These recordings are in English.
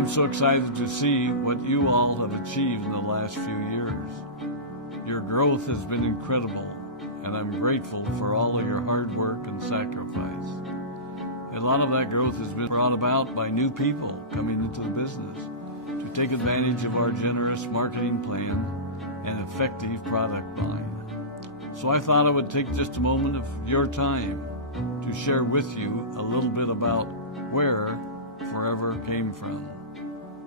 I'm so excited to see what you all have achieved in the last few years. Your growth has been incredible, and I'm grateful for all of your hard work and sacrifice. A lot of that growth has been brought about by new people coming into the business to take advantage of our generous marketing plan and effective product line. So I thought I would take just a moment of your time to share with you a little bit about where Forever came from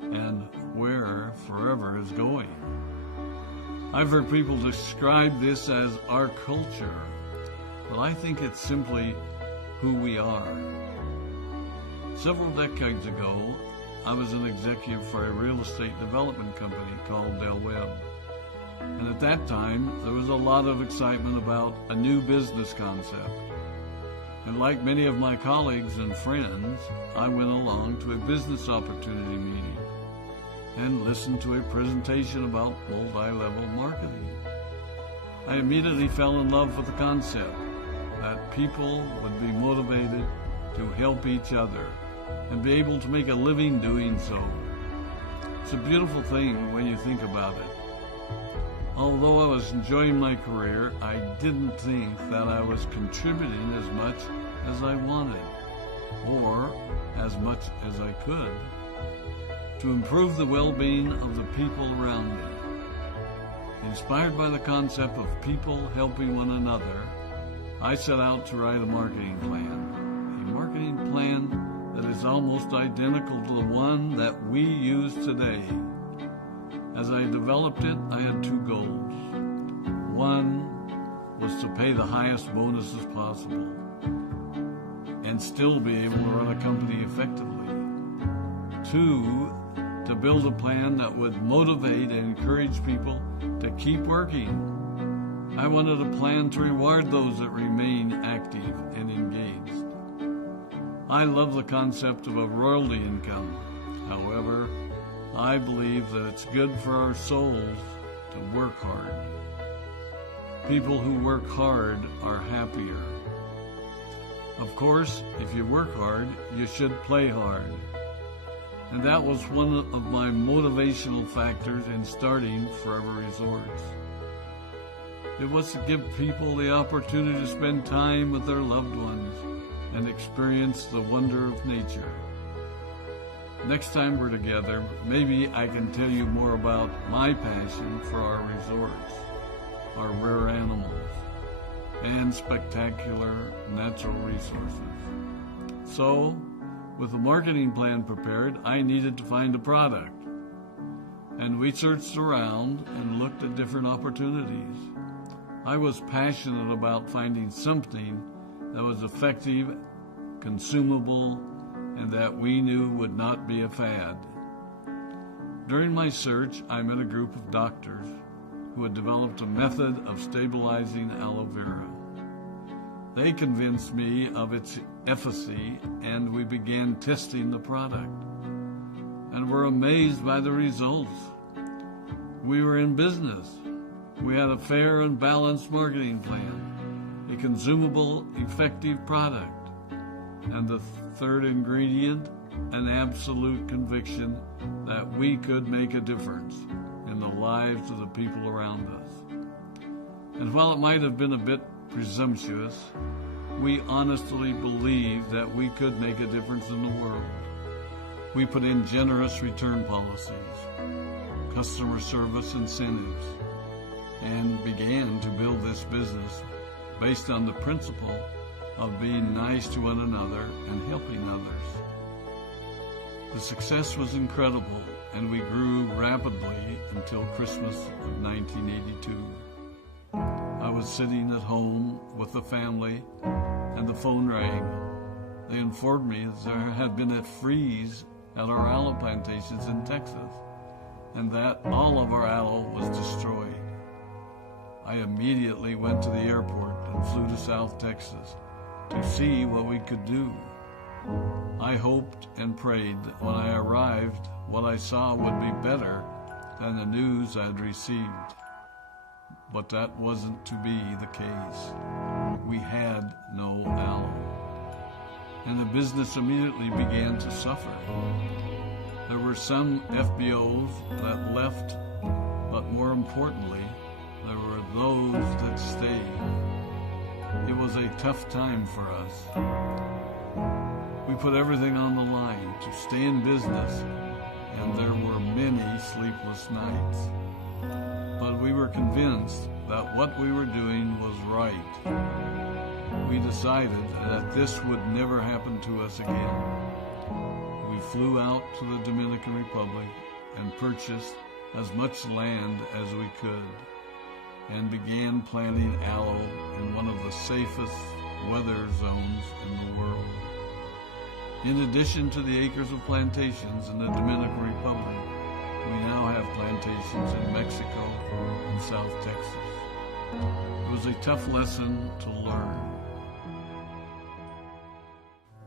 and where Forever is going. I've heard people describe this as our culture, but I think it's simply who we are. Several decades ago, I was an executive for a real estate development company called Del Webb. And at that time, there was a lot of excitement about a new business concept. And like many of my colleagues and friends, I went along to a business opportunity meeting and listened to a presentation about multi-level marketing. I immediately fell in love with the concept that people would be motivated to help each other and be able to make a living doing so. It's a beautiful thing when you think about it. Although I was enjoying my career, I didn't think that I was contributing as much as I wanted, or as much as I could, to improve the well-being of the people around me. Inspired by the concept of people helping one another, I set out to write a marketing plan that is almost identical to the one that we use today. As I developed it, I had two goals. One was to pay the highest bonuses possible and still be able to run a company effectively. Two, to build a plan that would motivate and encourage people to keep working. I wanted a plan to reward those that remain active and engaged. I love the concept of a royalty income. However, I believe that it's good for our souls to work hard. People who work hard are happier. Of course, if you work hard, you should play hard. And that was one of my motivational factors in starting Forever Resorts. It was to give people the opportunity to spend time with their loved ones and experience the wonder of nature. Next time we're together, maybe I can tell you more about my passion for our resorts, our rare animals, and spectacular natural resources. So, with the marketing plan prepared, I needed to find a product. And we searched around and looked at different opportunities. I was passionate about finding something that was effective, consumable, and that we knew would not be a fad. During my search, I met a group of doctors who had developed a method of stabilizing aloe vera. They convinced me of its efficacy, and we began testing the product, and were amazed by the results. We were in business. We had a fair and balanced marketing plan, a consumable, effective product, and the third ingredient, an absolute conviction that we could make a difference in the lives of the people around us. And while it might have been a bit presumptuous, we honestly believed that we could make a difference in the world. We put in generous return policies, customer service incentives, and began to build this business based on the principle of being nice to one another and helping others. The success was incredible, and we grew rapidly until Christmas of 1982. I was sitting at home with the family, and the phone rang. They informed me that there had been a freeze at our aloe plantations in Texas, and that all of our aloe was destroyed. I immediately went to the airport and flew to South Texas to see what we could do. I hoped and prayed that when I arrived, what I saw would be better than the news I'd received. But that wasn't to be the case. We had no aloe, and the business immediately began to suffer. There were some FBOs that left, but more importantly, there were those that stayed. It was a tough time for us. We put everything on the line to stay in business, and there were many sleepless nights. But we were convinced that what we were doing was right. We decided that this would never happen to us again. We flew out to the Dominican Republic and purchased as much land as we could and began planting aloe in one of the safest weather zones in the world. In addition to the acres of plantations in the Dominican Republic, we now have plantations in Mexico and South Texas. It was a tough lesson to learn.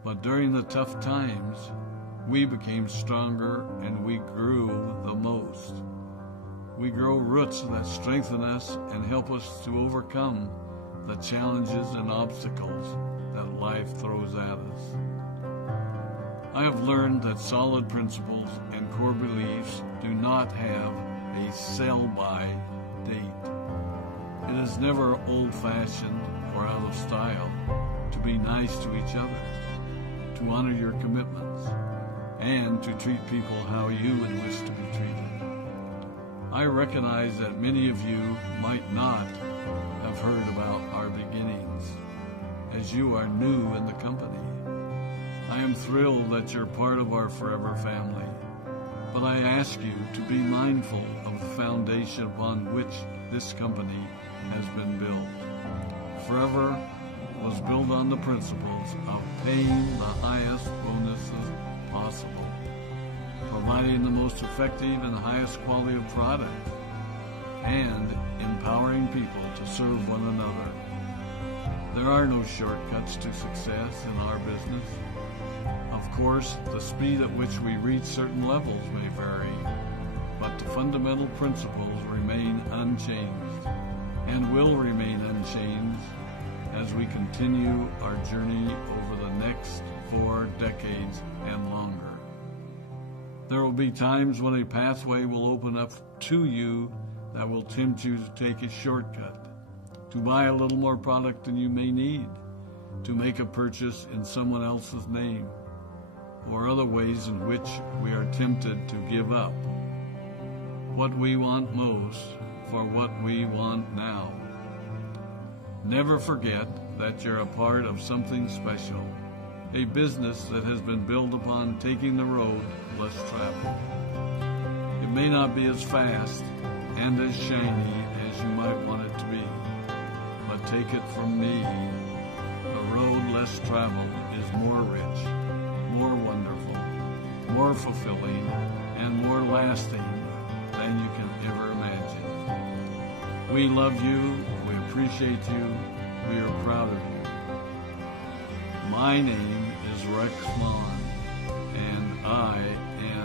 But during the tough times, we became stronger and we grew the most. We grow roots that strengthen us and help us to overcome the challenges and obstacles that life throws at us. I have learned that solid principles and core beliefs do not have a sell-by date. It is never old-fashioned or out of style to be nice to each other, to honor your commitments, and to treat people how you would wish to be treated. I recognize that many of you might not have heard about our beginnings, as you are new in the company. I am thrilled that you're part of our Forever family, but I ask you to be mindful of the foundation upon which this company has been built. Forever was built on the principles of paying the highest bonuses possible, providing the most effective and highest quality of product, and empowering people to serve one another. There are no shortcuts to success in our business. Of course, the speed at which we reach certain levels may vary, but the fundamental principles remain unchanged and will remain unchanged as we continue our journey over the next 4 decades and longer. There will be times when a pathway will open up to you that will tempt you to take a shortcut, to buy a little more product than you may need, to make a purchase in someone else's name, or other ways in which we are tempted to give up what we want most for what we want now. Never forget that you're a part of something special, a business that has been built upon taking the road less traveled. It may not be as fast and as shiny as you might want it to be, but take it from me, the road less traveled is more rich, more wonderful, more fulfilling, and more lasting than you can ever imagine. We love you, we appreciate you, we are proud of you. My name is Rex, and I am